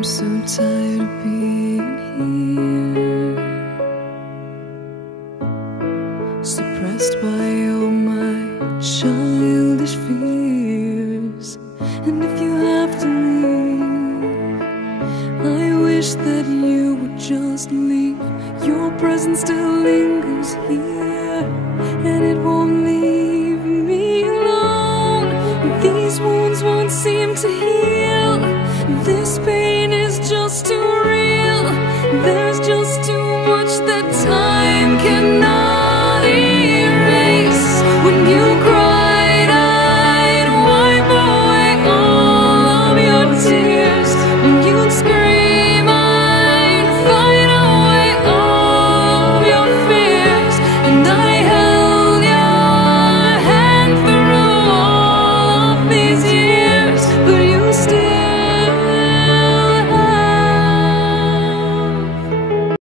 I'm so tired of being here, suppressed by all my childish fears. And if you have to leave, I wish that you would just leave. Your presence still lingers here, and it won't leave me alone. These wounds won't seem to heal. This pain is just too real. There's just